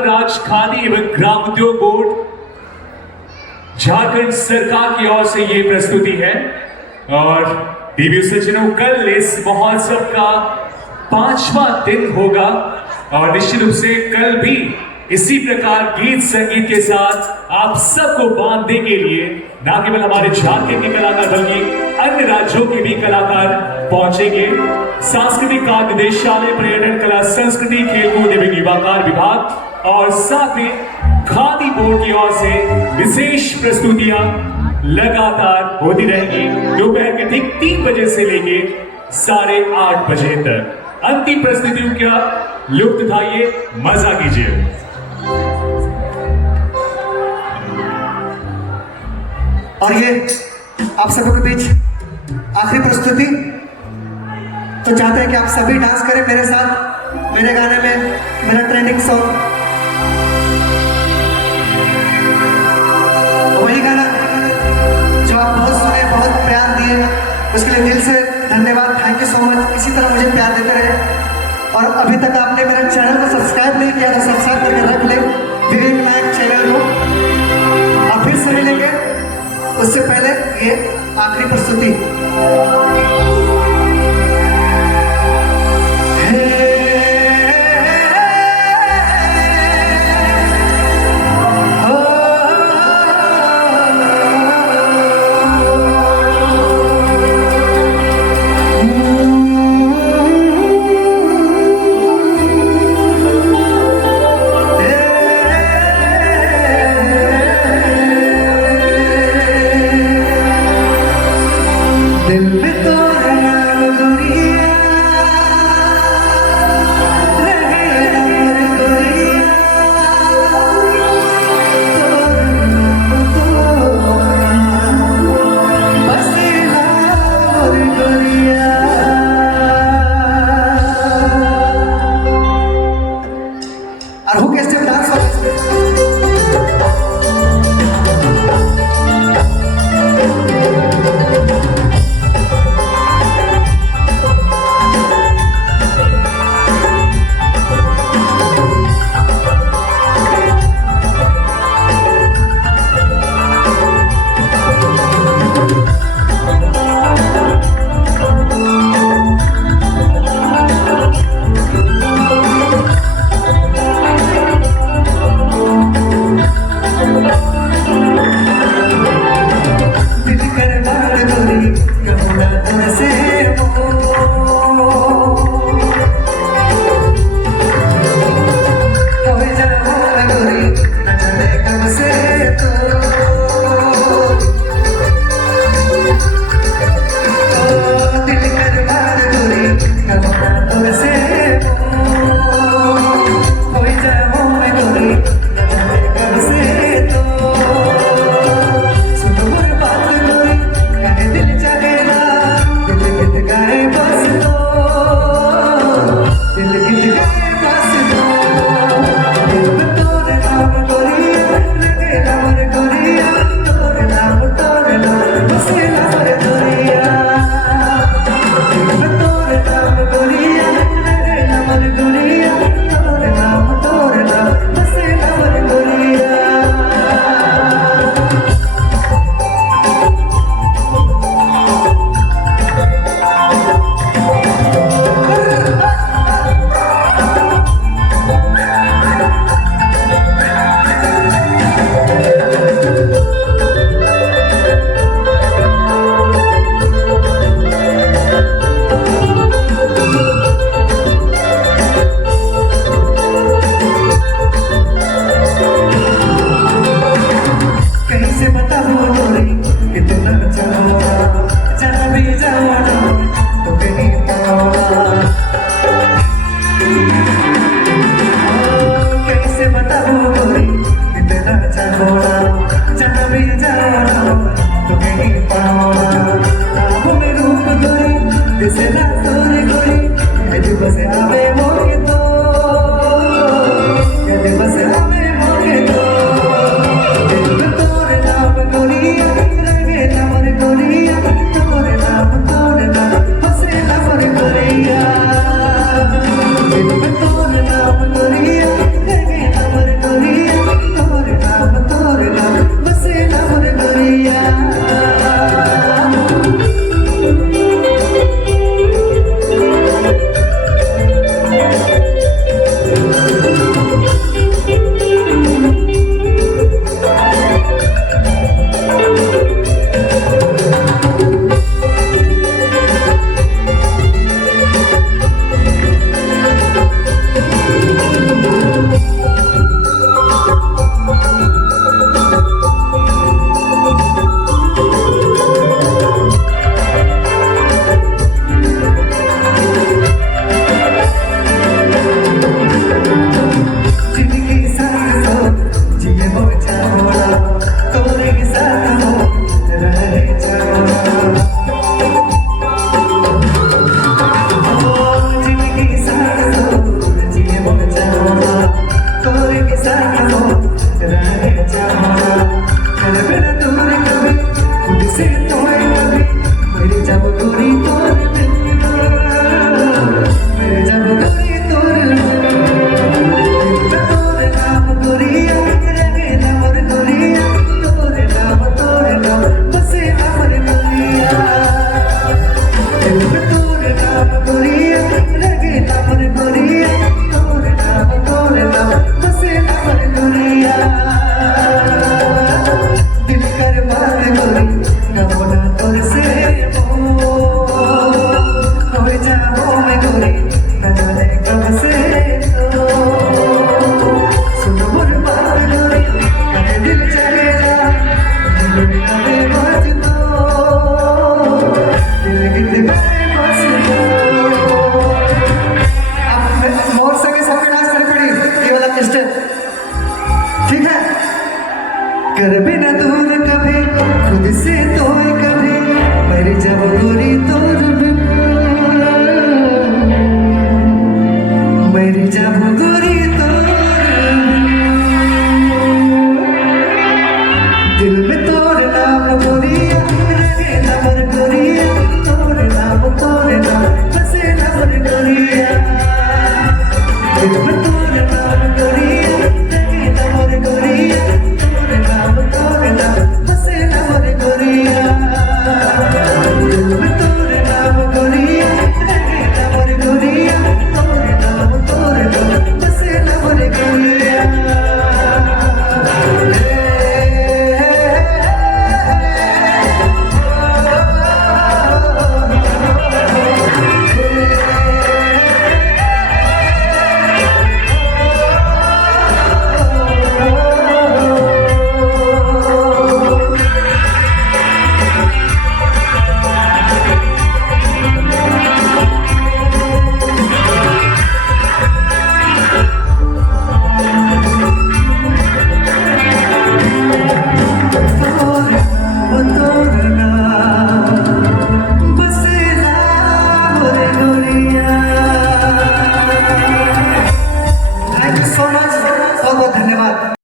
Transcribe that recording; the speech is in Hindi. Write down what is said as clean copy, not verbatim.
झारखंड राज्य खादी एवं ग्राम उद्योग बोर्ड झारखंड सरकार की ओर से ये प्रस्तुति है। और देवी सज्जनों, कल इस महोत्सव का 5वां दिन होगा और निश्चित रूप से कल भी इसी प्रकार गीत संगीत के साथ आप सबको बांधने के लिए न केवल हमारे झारखंड के कलाकार बल्कि अन्य राज्यों के भी कलाकार पहुंचेंगे। सांस्कृतिक कार्य निदेशालय, पर्यटन, कला, संस्कृति, खेलकूद एवं युवा कार्य विभाग और साथ ही खादी बोर्ड की ओर से विशेष प्रस्तुतियां लगातार होती रहेंगी दोपहर के ठीक 3 बजे से लेके 8:30 बजे तक। अंतिम प्रस्तुतियों का लुत्फ उठाइए, मजा कीजिए। और ये आप सबों के बीच आखिरी प्रस्तुति, तो चाहते हैं कि आप सभी डांस करें मेरे साथ मेरे गाने में, मेरा ट्रेंडिंग सॉन्ग, वही गाना जो आप बहुत सुने, बहुत प्यार दिए, उसके लिए दिल से धन्यवाद। Thank you so much. इसी तरह मुझे प्यार देते रहे। और अभी तक आपने मेरे चैनल को सब्सक्राइब नहीं किया तो सब्सक्राइब करके रख ले, विवेक नायक चैनल को। और फिर से मिलेंगे, उससे पहले ये आखिरी प्रस्तुति। साथ हो रहने चाहूँगा कर बिना दूर कभी खुद से तोड़ कभी मेरी जब दूरी तोड़ मेरे जब दूरी तोड़ तोड़ नाम गोरिया रहे नाम गोरिया तोड़ नाम बसे नाम गोरिया तोड़ नाम गोरिया रहे नाम गोरिया तोड़ नाम बसे नाम गोरिया दिल कर बात गोरी कबना तोर से हो जाओ मैं गोरी न जाने कब से तो सुनो मोर बात गोरी कहे दिल चलेगा दिल कहे बात तो दिल गीत गाए बस अब मोर संगे सबके डांस कर पड़ी ये वाला स्टेप ठीक है कर बिना दूर कभी खुद से तोड़ कभी मेरी जब गोरी तोड़ मेरी जब गोरी तोड़ दिल में तोड़ नाम गोरिया रहे नमर गोरिया तोड़ नाम बसे नमर गोरिया दिल में तोड़ नाम गोरिया रहे नमर गोरिया तोड़ नाम बसे नमर गोरिया दिल में तोड़ नाम गोरिया रहे नमर गोरिया तोड़ नाम बसे नमर गोरिया थैंक यू सो मच बहुत बहुत धन्यवाद।